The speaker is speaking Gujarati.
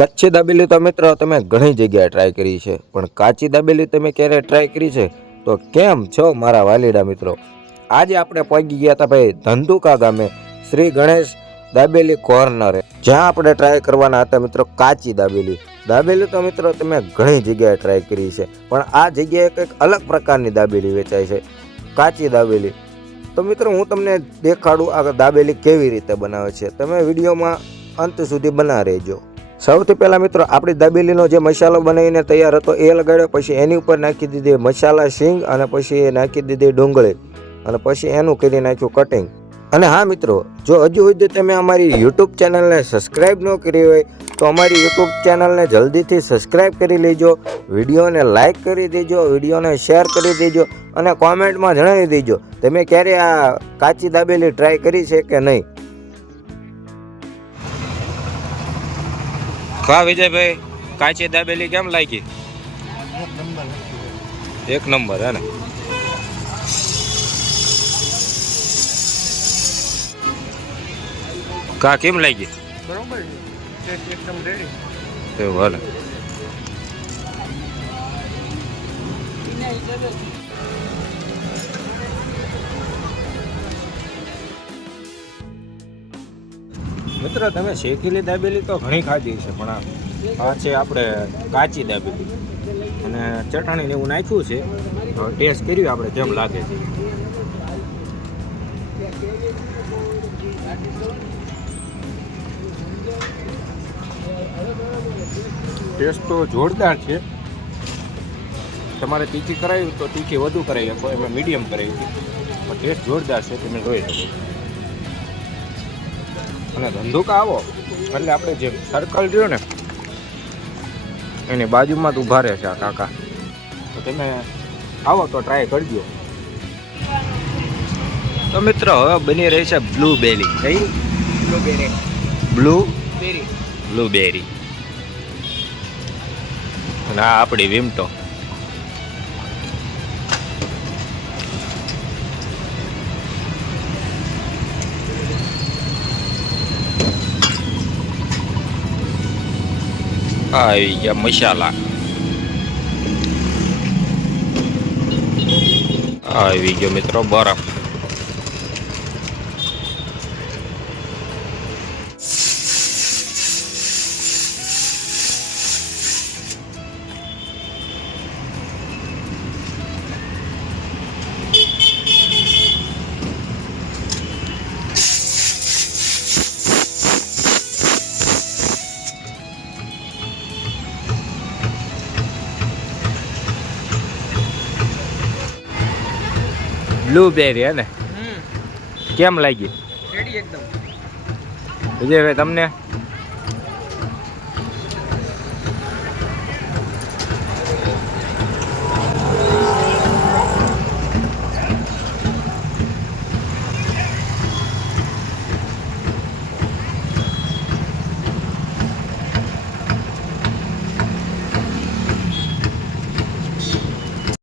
કચ્છી દાબેલી તો મિત્રો તમે ઘણી જગ્યાએ ટ્રાય કરી છે, પણ કાચી દાબેલી તમે ક્યારે ટ્રાય કરી છે? તો કેમ છો મારા વાલીડા મિત્રો? આજે આપણે પહોંચી ગયા હતા ભાઈ ધંધુકા ગામે શ્રી ગણેશ દાબેલી કોર્નરે, જ્યાં આપણે ટ્રાય કરવાના હતા મિત્રો કાચી દાબેલી. દાબેલી તો મિત્રો તમે ઘણી જગ્યાએ ટ્રાય કરી છે, પણ આ જગ્યાએ કંઈક અલગ પ્રકારની દાબેલી વેચાય છે, કાચી દાબેલી. તો મિત્રો હું તમને દેખાડું આ દાબેલી કેવી રીતે બનાવે છે. તમે વિડીયોમાં અંત સુધી બના રહેજો. સૌથી પહેલાં મિત્રો આપણી દાબેલીનો જે મસાલો બનાવીને તૈયાર હતો એ લગાડ્યો, પછી એની ઉપર નાખી દીધી મસાલા સિંગ, અને પછી એ નાખી દીધી ડુંગળી, અને પછી એનું કરી નાખ્યું કટિંગ. અને હા મિત્રો, જો હજુ સુધી તમે અમારી યુટ્યુબ ચેનલને સબસ્ક્રાઈબ ન કરી હોય તો અમારી યુટ્યુબ ચેનલને જલ્દીથી સબસ્ક્રાઈબ કરી લેજો, વિડીયોને લાઇક કરી દેજો, વિડીયોને શેર કરી દેજો, અને કોમેન્ટમાં જણાવી દેજો તમે ક્યારે આ કાચી દાબેલી ટ્રાય કરી છે કે નહીં. કા વિજયભાઈ, કાચી દાબેલી કેમ લાગી? એક નંબર હે ને? કા કેમ લાગી? બરોબર છે, એકદમ રેડી. એવું હાલે. મિત્રો તમે શેકેલી દાબેલી તો ઘણી ખાધી છે, પણ આ છે આપણે કાચી દાબેલી, અને ચટણી ને એવું નાખ્યું છે. તો ટેસ્ટ કર્યું આપણે કેમ લાગે છે. ટેસ્ટ તો જોરદાર છે. તમારે તીખી કરાવી તો તીખી વધુ કરાવી શકો, એમાં મીડિયમ કરાવી હતી, પણ ટેસ્ટ જોરદાર છે, તમે જોઈ શકો. અને ધંધુકા આવો એટલે આપણે જે સર્કલ રહ્યો ને એની બાજુમાં જ ઊભા રહે છે આ કાકા. તો તમે આવો તો ટ્રાય કરજો. તો મિત્રો હવે બની રહી છે બ્લુબેરી. કઈ બ્લુબેરી? બ્લુબેરી. અને આ આપણી વિમટો. આવી ગયા મસાલા, આવી ગયો મિત્રો બરફ. બ્લુબેરી હે ને? કેમ લાગી? રેડી એકદમ. વિજયભાઈ તમને?